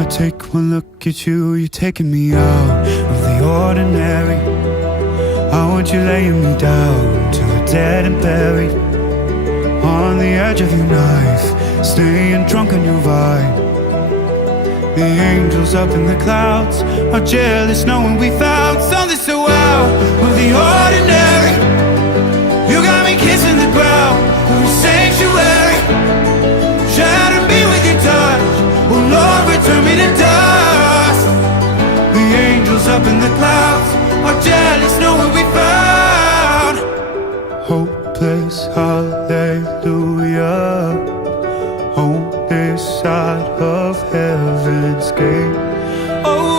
I take one look at you, you're taking me out of the ordinary. I want you laying me down to a dead and buried, on the edge of your knife, staying drunk on your vine. The angels up in the clouds are jealous knowing we found something so out of the ordinary. You got me kissing the ground, every sanctuary. Shatter me with your touch, oh Lord, return me to dust. The angels up in the clouds are jealous knowing we found hopeless hallelujah on this side of heaven's gate. Oh,